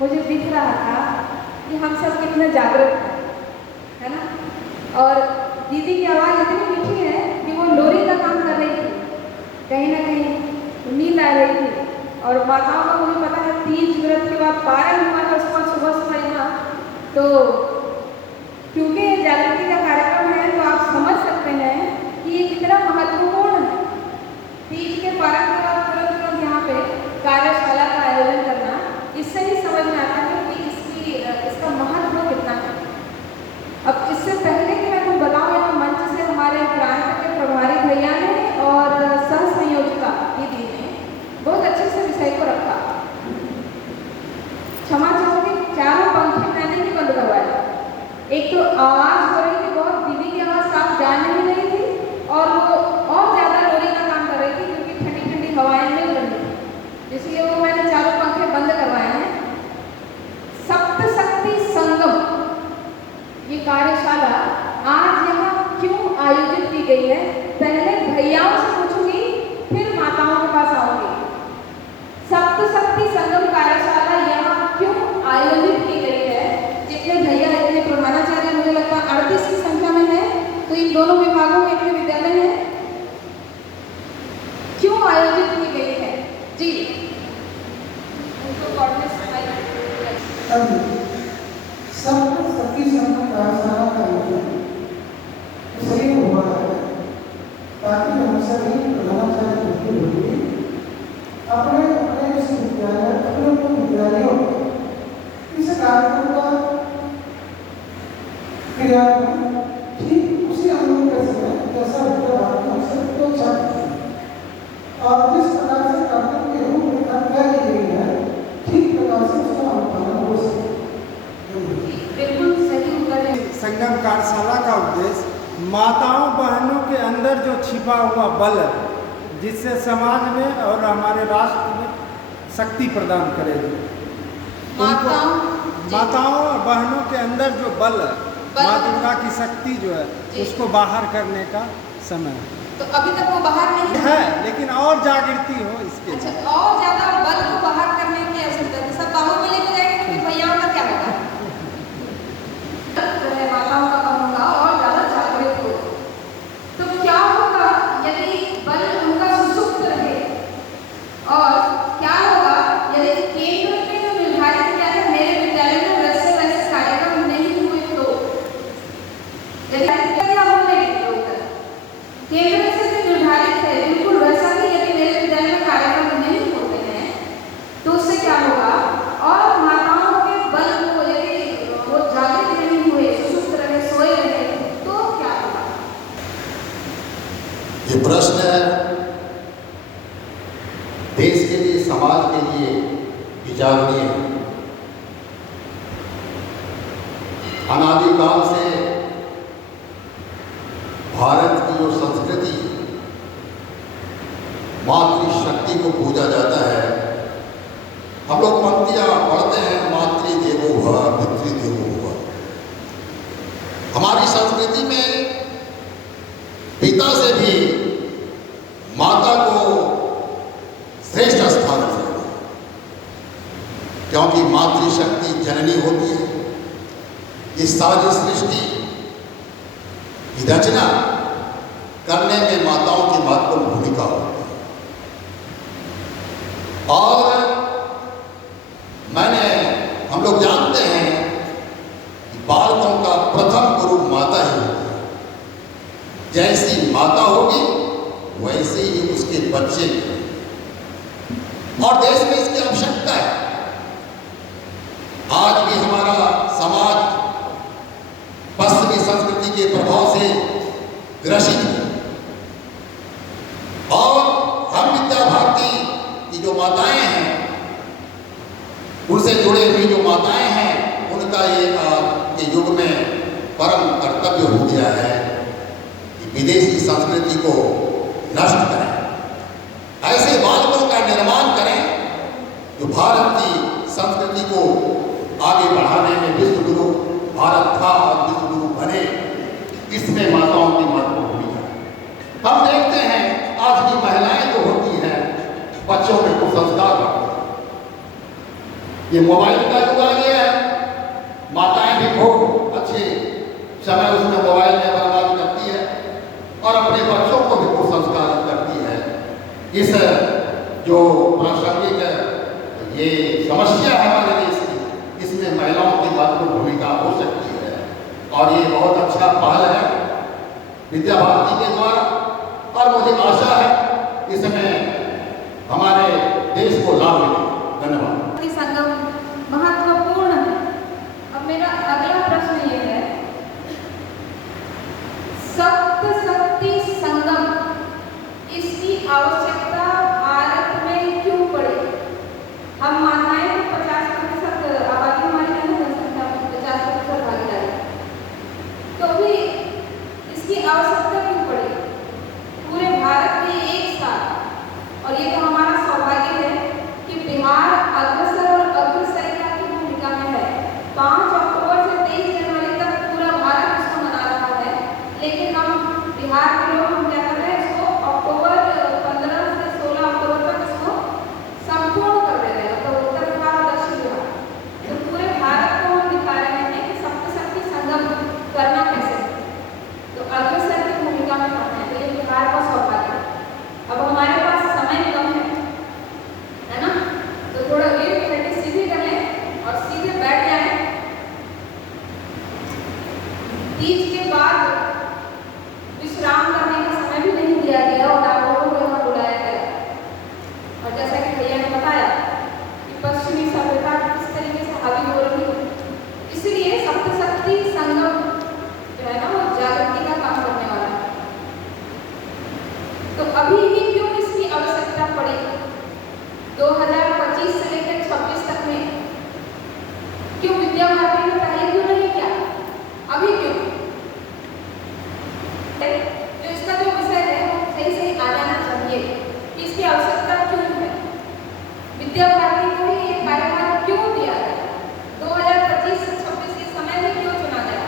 मुझे दिख रहा था कि हम सब कितने जागरूक हैं, है ना। और दीदी की आवाज़ इतनी मीठी है कि वो लोरी का काम कर रही थी, कहीं ना कहीं नींद आ रही थी। और माताओं का मुझे पता है तीज व्रत के बाद पारण हुआ था उसके बाद सुबह सुबह यहाँ, तो क्योंकि ये जागृति का कार्यक्रम है तो आप समझ सकते हैं कि ये कितना महत्वपूर्ण है। तीज के पारण के बाद तुरंत तुरंत यहाँ पे कार्यशाला का आयोजन करना, इससे ही समझ में आता है कि इसका महत्व कितना है। अब इससे पहले कि मैं कुछ बताऊँ, यहाँ मंच से हमारे प्रांत के प्रभारी भैया ने और सह संयोजिका दीदी ने बहुत अच्छे से विषय को रखा। क्षमा चाहूँगी, चारों पंखे मैंने ही बंद करवाया। एक तो आवाज़ हो रही थी बहुत, दीदी की आवाज़ साफ जा नहीं रही थी, और वो और ज़्यादा लोरी का काम कर रही थी क्योंकि ठंडी ठंडी हवाएं मिल रही थी, इसलिए वो मैंने चारों पंखे बंद करवाए हैं। सप्तशक्ति संगम ये कार्यशाला आज यहाँ क्यों आयोजित की गई है, पहले भैयाओं से पूछूंगी फिर माताओं के पास आऊंगी। सप्तशक्ति संगम कार्यशाला यहाँ क्यों आयोजित की गई है, जितने भैया इतने प्रधानाचार्य मुझे लगता है 38 की संख्या में है, तो इन दोनों विभागों में इतने विद्यालय हैं, क्यों आयोजित की गई है जी। सप्तशक्ति संगम कार्यशाला का आयोजन इसलिए हुआ है ताकि हम सभी प्रधानाचार्य अपने अपने विश्वविद्यालय अपने अपने विद्यालयों में इस कार्यक्रम का क्रियान्वयन ठीक उसी अनुरूप कैसे है जैसा विद्यार्थी हमसे अपेक्षा करते हैं, और जिस प्रकार से कार्यक्रम की रूपरेखा तय की गई है ठीक प्रकार से उसका अनुपालन हो सके। बिल्कुल सही उत्तर है। संगम कार्यशाला का उद्देश्य माताओं बहनों के अंदर जो छिपा हुआ बल है, जिससे समाज में और हमारे राष्ट्र में शक्ति प्रदान करेगी। माताओं और बहनों के अंदर जो बल है, माँ दुर्गा की शक्ति जो है उसको बाहर करने का समय है। तो अभी तक वो बाहर नहीं है, लेकिन और जागृति हो इसके। अच्छा, और ज्यादा बल को बाहर करने की आवश्यकता है। सब बाहों में लेके जाएंगे तो फिर भैयाओं का क्या होगा? माताओं का काम होगा और ज्यादा जागृत हो। तो क्या होगा यदि बल उनका सुसुप्त रहे, और क्या होगा यदि केंद्र में जो निर्धारित किया है मेरे विद्यालय में वैसे वैसे कार्यक्रम नहीं हुए, तो यदि क्या होने केंद्र से जो निर्धारित है बिल्कुल वैसा ही यदि मेरे विद्यालय में कार्यक्रम नहीं होते हैं, तो उससे क्या होगा? और माताओं के बल को यदि वो जागृत नहीं हुए, सुसुप्त रहे, सोए रहे, तो क्या होगा? ये प्रश्न है देश के लिए, समाज के लिए विचारणीय है। अनादिकाल से भारत की जो संस्कृति मातृशक्ति को पूजा जाता है। हम लोग पंक्तियां पढ़ते हैं, मातृ देवो भव, पितृ देवो भव। हमारी संस्कृति में पिता से भी माता को श्रेष्ठ स्थान दिया, क्योंकि मातृशक्ति जननी होती है। इस सारी सृष्टि की रचना करने में माताओं की महत्वपूर्ण भूमिका होती है। और हम लोग जानते हैं कि बालकों का प्रथम गुरु माता ही होती है। जैसी माता होगी वैसे ही उसके बच्चे भी। और देश में इसकी आवश्यकता है। आज भी हमारा समाज पश्चिमी संस्कृति के प्रभाव से ग्रसित है, और हम विद्या भारती की जो माताएं हैं, उनसे जुड़े हुई जो माताएं हैं, उनका ये आज के युग में परम कर्तव्य हो गया है कि विदेशी संस्कृति को नष्ट करें, ऐसे बालकों का निर्माण करें जो भारत की संस्कृति को आगे बढ़ाने में विश्वगुरु भारत था और विश्वगुरु बने, इसमें माताओं की महत्वपूर्ण भूमिका है। हम देखते हैं आज की महिलाएं जो होती हैं बच्चों में कुसंस्कार रखती हैं। ये मोबाइल का युग आ गया है, माताएं भी खूब अच्छे समय उसमें मोबाइल में बर्बाद करती है और अपने बच्चों को भी कुसंस्कारित करती है। इस जो प्रासंगिक ये समस्या है हमारे देश की, इसमें महिलाओं की महत्वपूर्ण भूमिका हो सकती है और ये बहुत अच्छा पहल है विद्या भारती के द्वारा और मुझे आशा है इसमें हमारे देश को लाभ मिले। धन्यवाद। संगम महत्वपूर्ण है। अब मेरा अगला प्रश्न ये है, सप्तशक्ति संगम इसकी आवश्यकता भारत में क्यों पड़ी? हम मानना है कि 50% आबादी हमारी जनसंख्या में 50% भागीदारी, तो भी इसकी आवश्यकता क्यों पड़ी पूरे भारत में एक साथ? और ये तो हमारा सौभाग्य है कि बिहार अग्रसर और अग्रसरिता की भूमिका में है। 5 अक्टूबर से 23 जनवरी तक पूरा भारत इसको मना रहा है, लेकिन हम बिहार के लोग हम क्या कर रहे हैं, इसको अक्टूबर 15 से 16 अक्टूबर तक इसको संपूर्ण कर दे रहे हैं, तो उत्तर बिहार और दक्षिण बिहार। तो पूरे भारत को हम दिखा रहे हैं कि सप्तशक्ति संगम करना कैसे, तो अग्रसर की भूमिका में करना है। तो ये बिहार का सौभाग्य है। अब हमारे पास समय कम है ना, तो थोड़ा रीढ़ की हड्डी सीधी कर लें और सीधे बैठ जाएं। तीज के बाद विश्राम करने का समय भी नहीं दिया गया और आप लोगों को यहाँ बुलाया गया। और जैसा कि भैया ने बताया कि पश्चिमी सभ्यता किस तरीके से हावी हो रही है, इसलिए सप्तशक्ति संगम जो है ना वो जागृति का काम करने वाला है। तो अभी ही क्यों इसकी आवश्यकता पड़ी? 2025 से लेकर 26 तक में क्यों विद्या भारती ने पहले क्यों नहीं किया, अभी क्यों? जो इसका जो विषय है वो सही सही आ जाना चाहिए कि इसकी आवश्यकता क्यों है, विद्या भारती को ही ये कार्यक्रम क्यों दिया गया, 2025 से 26 के समय में क्यों चुना गया?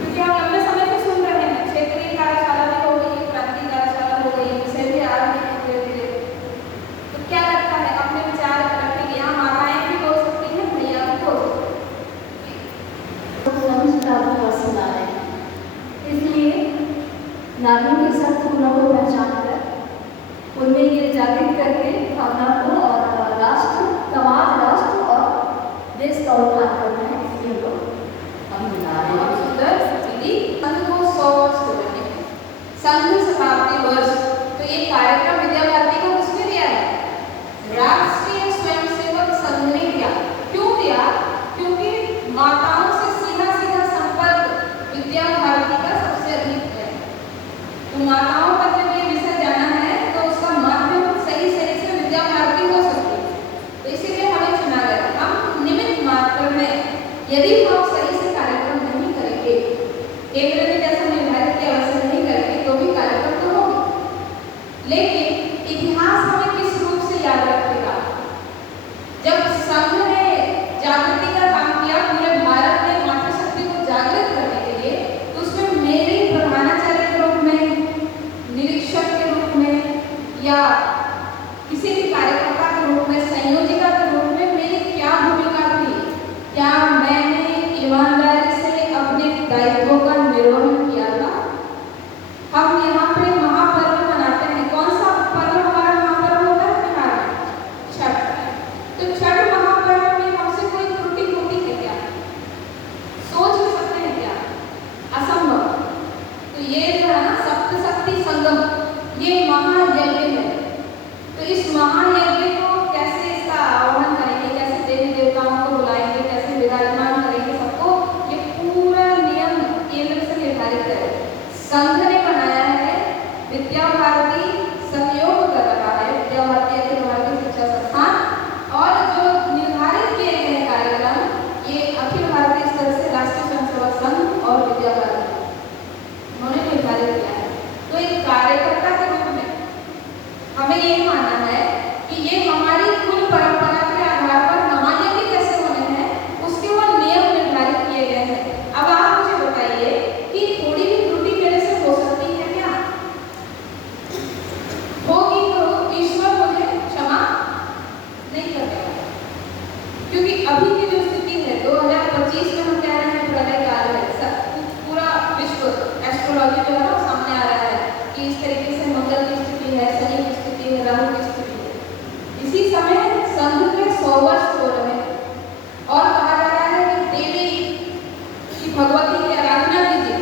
क्योंकि हम लंबे समय से सुन रहे हैं क्षेत्रीय कार्यशाला भी हो गई, प्रांतीय कार्यशाला हो गई, विषय भी आ रहे हैं धीरे धीरे। तो क्या लगता है, अपने विचार रखेंगे? यहाँ माताएं भी बोल सकती हैं, भैया भी बोल सकते हैं। इसलिए नारियों के सख्त गुणों को पहचान कर उनमें ये जागृत करके भावना को और राष्ट्र, समाज, राष्ट्र और देश का उत्थान करना है। इसलिए लोग हम मिला रहे हैं। सुंदर दीदी, संघ को 100 वर्ष हो रहे हैं, संघ शताब्दी वर्ष। तो ये कार्यक्रम विद्या भारती को किसने दिया है? राष्ट्रीय स्वयंसेवक संघ ने दिया। क्यों दिया? क्योंकि माताओं से सीधा सीधा संपर्क विद्या भारती का सबसे अधिक है। तो माताओं का जब ये विषय जाना है तो उसका माध्यम सही सही से विद्या भारती हो सकती है, तो इसीलिए हमें चुना गया। हम निमित्त मात्र हैं, यदि हम सही से कार्यक्रम नहीं करेंगे, केंद्र ने जैसा निर्धारित किया वैसे नहीं करेंगे तो भी कार्यक्रम तो होगा, लेकिन इतिहास हमें किस रूप से याद रखेगा? जब संघ ने जागृति का काम किया पूरे भारत में मातृशक्ति को जागृत करने के लिए, तो उसमें मेरे प्रधानाचार्य के रूप में, निरीक्षक के रूप में या किसी भी कार्यकर्ता के रूप में, संयोजिका के रूप में मेरी क्या भूमिका थी? क्या मैंने ईमानदारी से अपने दायित्वों का निर्वहन किया था? हम यहाँ पे महापर्व मनाते हैं। कौन सा पर्व हमारा महापर्व होता है बिहार में? छठ। तो छठ महापर्व में हमसे कोई त्रुटि होती है क्या? सोच भी सकते हैं क्या? असंभव। तो ये जो है ना सप्तशक्ति संगम, ये महायज्ञ है। तो इस महायज्ञ को कैसे इसका आह्वान करेंगे, कैसे देवी देवताओं को बुलाएंगे, कैसे विराजमान करेंगे सबको, ये पूरा नियम केंद्र से निर्धारित है। संघ ने बनाया है, विद्या भारती सहयोग कर रहा है, विद्या भारती अखिल भारतीय शिक्षा संस्थान, और जो निर्धारित किए गए कार्यक्रम ये अखिल भारतीय स्तर से राष्ट्रीय स्वयंसेवक संघ और विद्या भारती उन्होंने निर्धारित किया है। तो एक कार्यकर्ता के रूप में हमें ये मानना है इसी समय संघ के 100 वर्ष हो रहे हैं और कहा जा रहा है कि देवी की भगवती की आराधना कीजिए,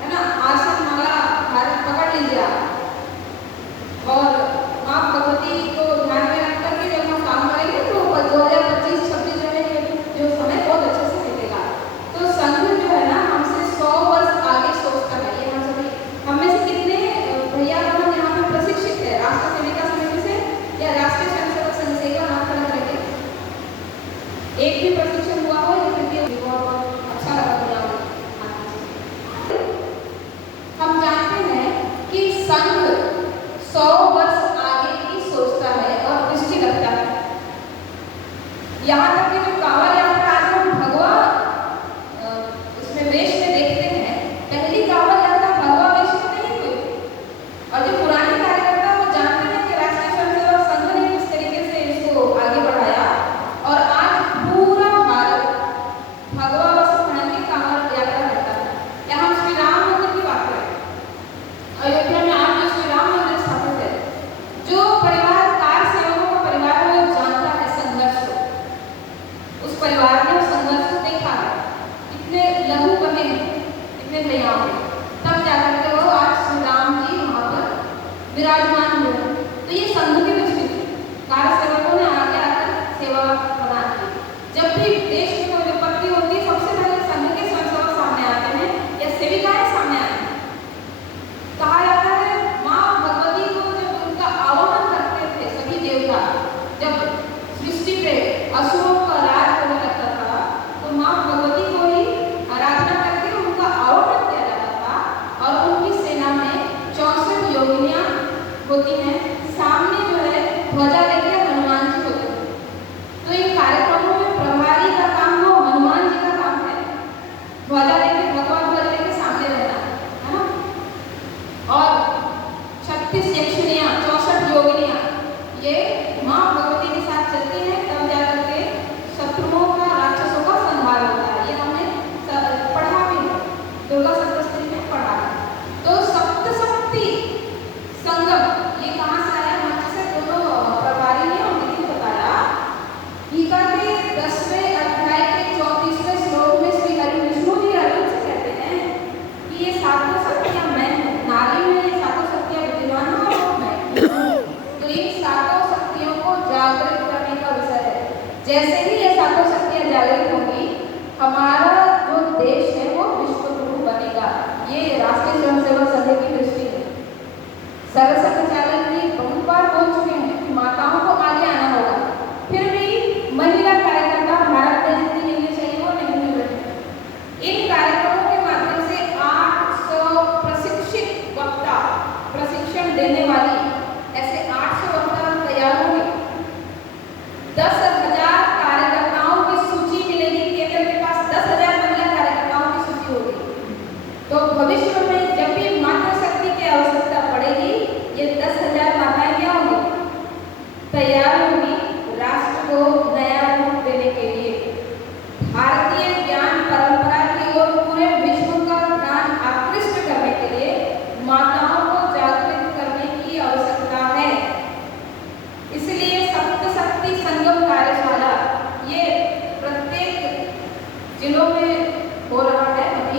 है ना, आसन माला भारत पकड़ लीजिए आप। और माँ भगवती को ध्यान में रख करके जब हम काम करेंगे तो 2025-26 जो है ये जो समय बहुत अच्छे से बीतेगा। तो संघ जो है ना हमसे 100 वर्ष आगे सोचता है। ये हम सभी, हम में से कितने भैया बहन यहाँ पे प्रशिक्षित है राष्ट्र सेविका समिति से या राष्ट्रीय स्वयंसेवक संघ से? का नाम खड़ा करके एक भी प्रशिक्षण हुआ हो या फिर बहुत अच्छा लगा दुनिया में। हम जानते हैं कि संघ 100 वर्ष आगे की सोचता है और दृष्टि रखता है। यहाँ तक कि जो कांवड़ यात्रा आज हम भगवा उसमें वेश में देखते हैं, पहली कांवड़ यात्रा भगवा वेश में नहीं हुई। और जो पुराने कार्यकर्ता वो जानते हैं कि राष्ट्रीय स्वयंसेवक संघ ने किस तरीके से इसको आगे बढ़ाया और आज पूरा भारत भगवा वस्त्र पहन के कांवड़ यात्रा करता है। या हम श्री राम मंदिर की बात करें, अयोध्या में आज जो श्री राम मंदिर स्थापित है, जो परिवार कार सेवकों का परिवार है वो जानता है संघर्ष को, उस परिवार ने संघर्ष को देखा है, इतने लघु बने हैं, इतने भैयाओं के, तब जाकर के वो आज श्री राम जी वहाँ पर विराजमान हुए। तो ये संघ की दृष्टि थी, कार सेवकों ने आगे आकर सेवा प्रदान की। जब भी देश में कोई विपत्ति होती है सबसे पहले संघ के स्वयंसेवक सामने आते हैं या सेविकाएं सामने आती हैं। कहा जाता है माँ भगवती को जब उनका आवाहन करते थे सभी देवता, जब सृष्टि पे असुरों का राज होने लगता था तो माँ भगवती को ही आराधना करके उनका आवाहन किया जाता था और उनकी सेना में 64 योगिनियां होती हैं, सामने जो है ध्वजा लेके हनुमान जी होते हैं। तो इन कार्यक्रमों में प्रभारी का काम वो हनुमान जी का काम है, ध्वजा लेके भगवान ध्वजा लेके सामने रहना, है ना। और 36 यक्षिणियां, 64 योगिनियां ये माँ भगवती के साथ चलती हैं, तब जाकर के शत्रुओं का, राक्षसों का संहार होता है। ये हमने पढ़ा भी है, दुर्गा सप्तशती में पढ़ा है। तो सप्तशक्ति संगम ये कहाँ से आया? मंच से दोनों प्रभारी ने और दीदी ने बताया। गीता के 10वें अध्याय के 34वें श्लोक में श्री हरि विष्णु जी अर्जुन से कहते हैं कि ये सातों शक्तियाँ मैं हूँ, नारी में ये सातों शक्तियाँ विद्यमान हैं और मैं हूँ। तो इन सातों शक्तियों को जागृत करने का विषय है। जैसे ही ये सातों शक्तियाँ जागृत होंगी हमारा जो देश है वो विश्व गुरु बनेगा। ये राष्ट्रीय स्वयंसेवक संघ की दृष्टि है। सरसंघ चालक जी बहुत बार बोल चुके हैं कि माताओं को आगे आना होगा, फिर भी महिला कार्यकर्ता भारत में जितनी मिलनी चाहिए वो नहीं मिल रही। इन कार्यक्रमों के माध्यम से 800 प्रशिक्षित वक्ता, प्रशिक्षण देने वाली ऐसे 800 वक्ता तैयार होंगे। 10,000 कार्यकर्ताओं की सूची मिलेगी। केंद्र के पास 10,000 महिला कार्यकर्ताओं की सूची होगी। तो भविष्य में जब भी मातृशक्ति की आवश्यकता पड़ेगी ये 10,000 माताएं क्या होंगी? तैयार होंगी राष्ट्र को नया रूप देने के लिए। भारतीय ज्ञान परंपरा की ओर पूरे विश्व का ध्यान आकृष्ट करने के लिए माताओं को जागृत करने की आवश्यकता है। इसलिए सप्तशक्ति संगम कार्यशाला ये प्रत्येक जिलों में हो रहा है। अभी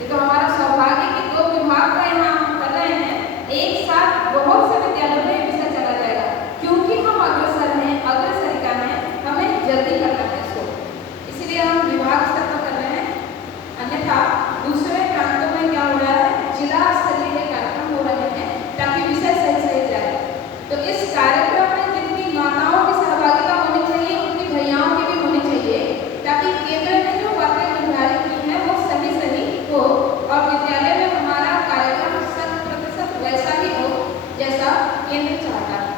ये तो हमारा सौभाग्य कि 2 विभाग का यहाँ हम कर रहे हैं, एक साथ बहुत से विद्यालयों में विषय चला जाएगा क्योंकि हम अग्रसर हैं, अग्रसरिका हैं, हमें जल्दी करना है इसको, इसलिए हम विभाग स्तर पर कर रहे हैं। अन्यथा दूसरे प्रांतों में क्या हो रहा है, जिला स्तरीय कार्यक्रम हो रहे हैं ताकि विषय सही सही जाए। तो इस कार्यक्रम में जितनी माताओं की सहभागिता होनी चाहिए उनकी भैयाओं की भी होनी चाहिए ताकि केंद्र में जो बातें निर्धारित की हैं वो सही सही हो और विद्यालय में हमारा कार्यक्रम 100% वैसा ही हो जैसा केंद्र चाहता है।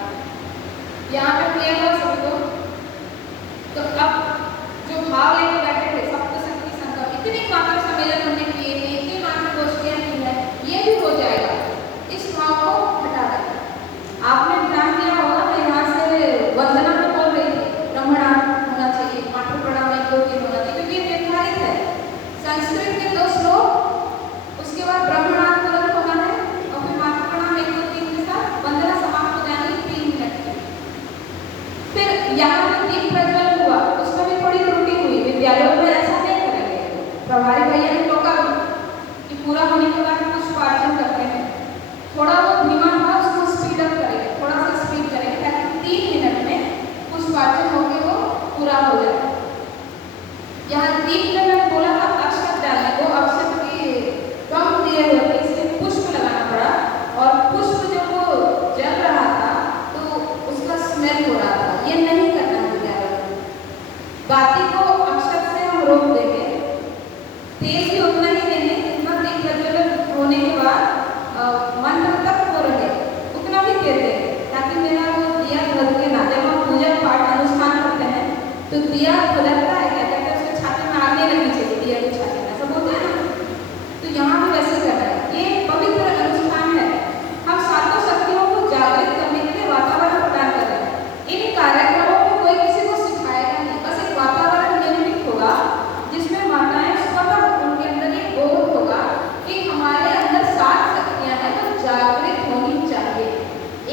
यहाँ पे क्लियर हुआ सभी को? तो अब जो भाव लेके बैठे थे सप्तशक्ति संगम, इतनी मात्र सम्मेलन हमने किए थे, इतनी मात्र गोष्ठियाँ की है, ये भी हो जाएगा। इस भाव को हटा दें। आपने ध्यान दिया होगा मैं यहाँ से वंदना में बोल रही थी ब्रह्मणार्थ होना चाहिए, मातृ प्रणाम 1 2 3 होना चाहिए क्योंकि ये निर्धारित है। संस्कृत के 2 श्लोक, उसके बाद ब्रह्मणार्थ तुरंत होना है और फिर मातृ प्रणाम 1 2 3 के साथ वंदना समाप्त हो जानी 3 मिनट की। यहाँ जो दीप प्रज्वलन हुआ उसमें भी थोड़ी त्रुटि हुई, विद्यालयों में ऐसा नहीं करेंगे। प्रभारी भैया ने टोका कि पूरा होने के बाद पुष्पार्चन करते हैं, थोड़ा वो धीमा था उसको स्पीड अप करेंगे, थोड़ा सा स्पीड करेंगे ताकि 3 मिनट में पुष्पार्चन होकर वो पूरा हो जाए। यहाँ दीप में मैंने बोला था अक्षत डालने को, अक्षत की कम दिए हुए थे इसलिए पुष्प लगाना पड़ा, और पुष्प जब वो जल रहा था तो उसका स्मेल हो रहा था, ये नहीं करना विद्यालय में। बाती को अक्षत से हम रोक देंगे, तेल भी उतना ही देंगे जितना दीप प्रज्वलन होने के बाद मंत्र तक हो रहे उतना भी तेल देंगे, ताकि मेरा वो दिया धधके ना। जब हम पूजा पाठ अनुष्ठान करते हैं तो दिया धधकता है, क्या कहते हैं उसके छाती में आग नहीं लगनी चाहिए, दिया की छाती में ऐसा बोलते हैं ना, तो यहाँ भी वैसे करना है। ये पवित्र अनुष्ठान है, हम सातों शक्तियों को जागृत करने के लिए वातावरण प्रदान कर रहे हैं। इन कार्यक्रमों में कोई किसी को सिखाएगा नहीं, बस एक वातावरण निर्मित होगा जिसमें माताएं स्वतः उनके अंदर ये बोध होगा कि हमारे अंदर 7 शक्तियां हैं जो जागृत होनी चाहिए।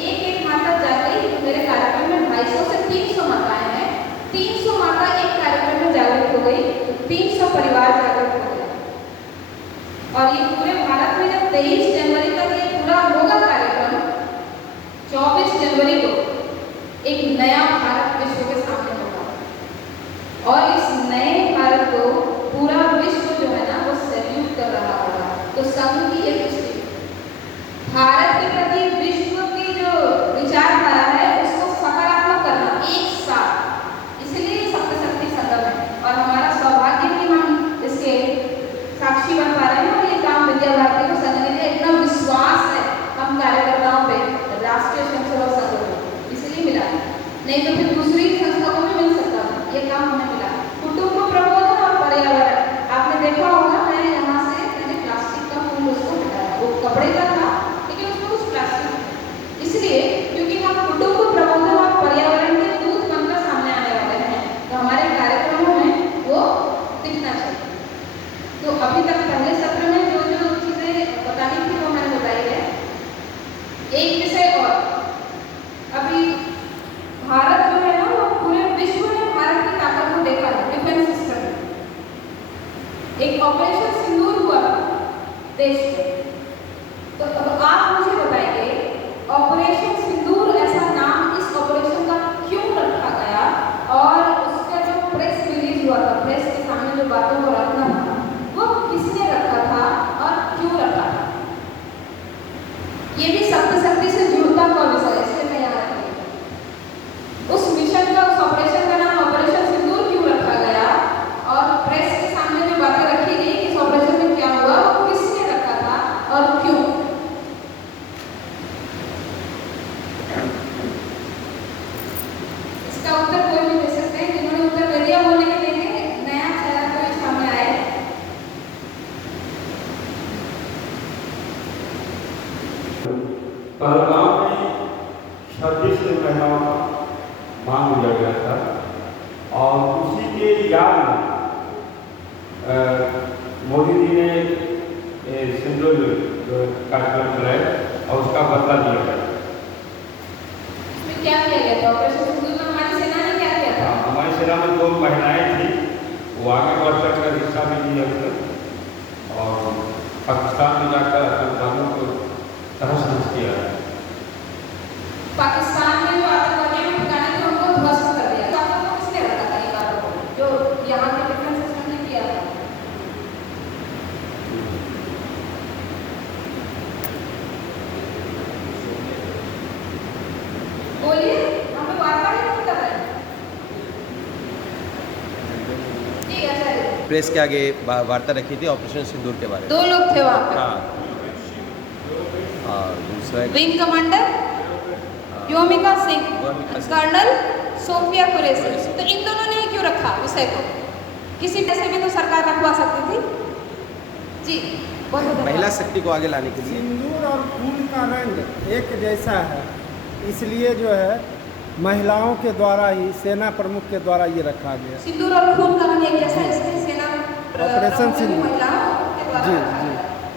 एक माता जाग गई, मेरे कार्यक्रम में 250 से 300 माताएं हैं, 300 माता एक कार्यक्रम में जागृत हो गई, 300 परिवार जागृत हो गए। और ये पूरे भारत में जब 23 जनवरी तक ये पूरा होगा कार्यक्रम, 24 जनवरी को एक नया भारत विश्व के सामने होगा, और इस नए भारत को पूरा विश्व जो है ना वो सैल्यूट कर रहा होगा। तो संघ की एक दृष्टि भारत के प्रति विश्व की जो विचारधारा है उसको सकारात्मक करना एक साथ, इसलिए सप्तशक्ति संगम है। और हमारा सौभाग्य कि हम इसके साक्षी बन पा रहे हैं, और ये काम विद्या भारती को संघ ने इतना विश्वास है हम कार्यकर्ताओं पे, राष्ट्रीय स्वयंसेवक संघ को इसलिए मिला, नहीं तो फिर दूसरी संस्था को भी मिल सकता था, ये काम हमें मिला। कुटुंब प्रबोधन और पर्यावरण, आपने देखा होगा मैं यहाँ से मैंने प्लास्टिक का फूल उसको हटाया, वो कपड़े का था लेकिन उसमें कुछ प्लास्टिक, इसलिए क्योंकि हम कुटुंब प्रबोधन और पर्यावरण के दूत बनकर सामने आने वाले हैं, तो हमारे कार्यक्रमों में वो दिखना चाहिए। तो अभी तक पहले सत्र में जो जो चीज़ें बतानी थी वो मैंने बताई है। एक विषय और, अभी भारत जो है ना वो पूरे विश्व में भारत की ताकत को देखा है डिफेंस सिस्टम में। एक ऑपरेशन सिंदूर हुआ देश में, तो अब आप मुझे बताइए ऑपरेशन सिंदूर ऐसा नाम इस ऑपरेशन का क्यों रखा गया, और उसका जो प्रेस रिलीज हुआ था, प्रेस के सामने जो बातों को रखना था वो किसने रखा था और क्यों रखा था। ये भी सप्तशक्ति से जुड़ता हुआ विषय है, इसलिए मैं यहाँ रखी उस मिशन का, उस ऑपरेशन का नाम ऑपरेशन सिंदूर क्यों रखा गया, और प्रेस के सामने जो बातें रखी गई इस ऑपरेशन में क्या हुआ वो किसने रखा था और क्यों। इसका उत्तर कोई भी दे सकते हैं, जिन्होंने उत्तर दे दिया वो नहीं देंगे, नया चेहरा कोई सामने आए। पहलगाम में 26 महिलाओं का मांग लिया गया था, और उसी के याद में मोदी जी ने सिंदूर कार्यक्रम चलाया और उसका बदला लिया गया। इसमें क्या किया गया था ऑपरेशन सिंदूर में? हमारी सेना ने क्या किया था? हमारी सेना में 2 महिलाएं थी, वो आगे बढ़कर का हिस्सा भी लिया उसने, और पाकिस्तान में जाकर आतंकवादियों को तहस-नहस किया। पाकिस्तान में जो आतंकवादियों ने ठिकाने थे उनको ध्वस्त कर दिया। तो आपको किसने रखा था ये बातों को, जो यहाँ के डिफेंस सिस्टम ने किया था? बोलिए, हम लोग वार्ता ही नहीं कर रहे हैं। जी आचार्य, प्रेस के आगे वार्ता रखी थी ऑपरेशन सिंदूर के बारे में। 2 लोग थे वहाँ पे। हाँ, और दूसरा wing commander Vyomika Singh, colonel Sofia Qureshi. तो इन दोनों ने क्यों रखा विषय को? किसी पैसे में तो सरकार रखवा सकती थी। जी बहुत महिला शक्ति को आगे लाने के लिए। सिंदूर और फूल का रंग एक जैसा है, इसलिए जो है महिलाओं के द्वारा ही, सेना प्रमुख के द्वारा ये रखा गया। सिंदूर और खून का रंग एक जैसा, इसलिए सेना ऑपरेशन सिंदूर। महिलाओं के द्वारा जी रखा जी गया।